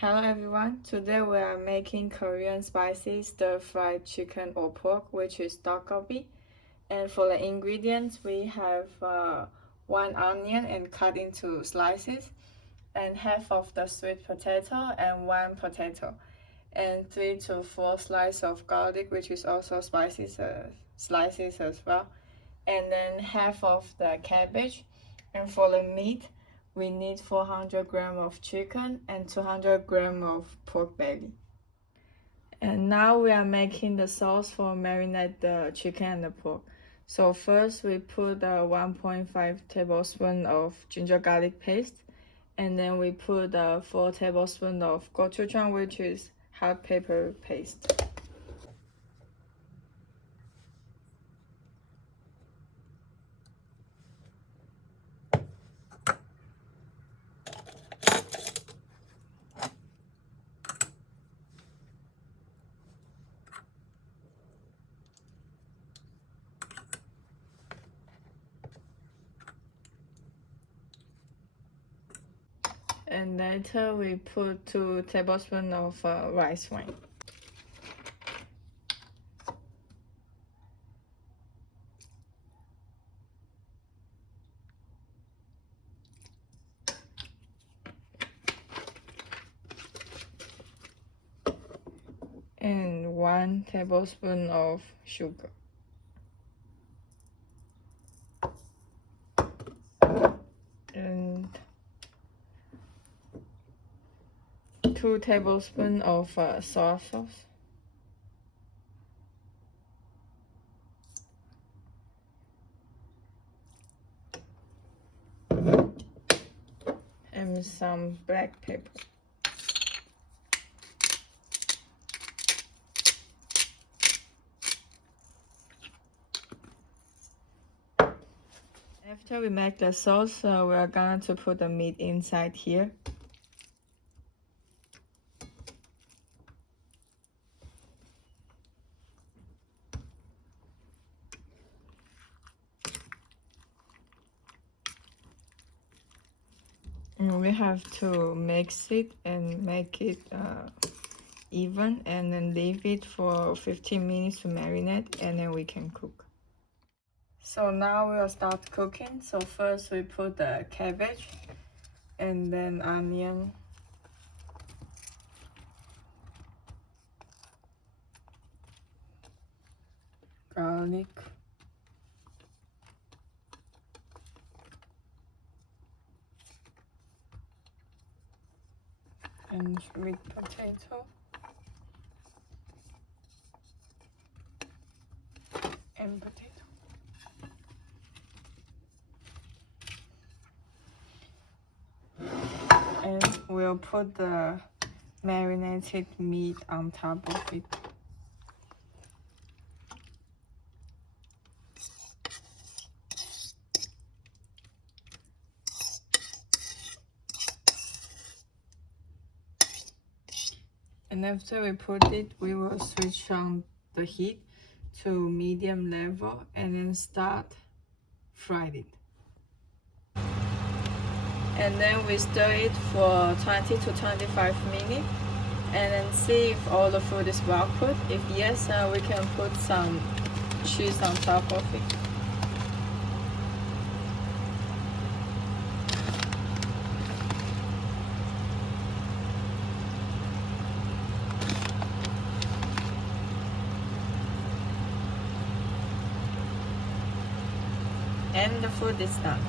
Hello everyone, today we are making Korean spicy stir-fried chicken or pork, which is tteokbokki. And for the ingredients, we have 1 onion and cut into slices, and half of the sweet potato and 1 potato, and 3 to 4 slices of garlic, which is also slices as well, and then half of the cabbage. And for the meat, we need 400 grams of chicken and 200 grams of pork belly. And now we are making the sauce for marinate the chicken and the pork. So first we put 1.5 tablespoon of ginger garlic paste, and then we put 4 tablespoons of gochujang, which is hot pepper paste. And later we put 2 tablespoons of rice wine. And 1 tablespoon of sugar. And 2 tablespoons of soy sauce. And some black pepper. After we make the sauce, we are going to put the meat inside here. And we have to mix it and make it even, and then leave it for 15 minutes to marinate, and then we can cook. So now we'll start cooking. So first we put the cabbage, and then onion, garlic, and sweet potato, and potato. And we'll put the marinated meat on top of it. And after we put it, we will switch on the heat to medium level and then start frying it. And then we stir it for 20 to 25 minutes, and then see if all the food is well cooked. If yes, we can put some cheese on top of it. And the food is done.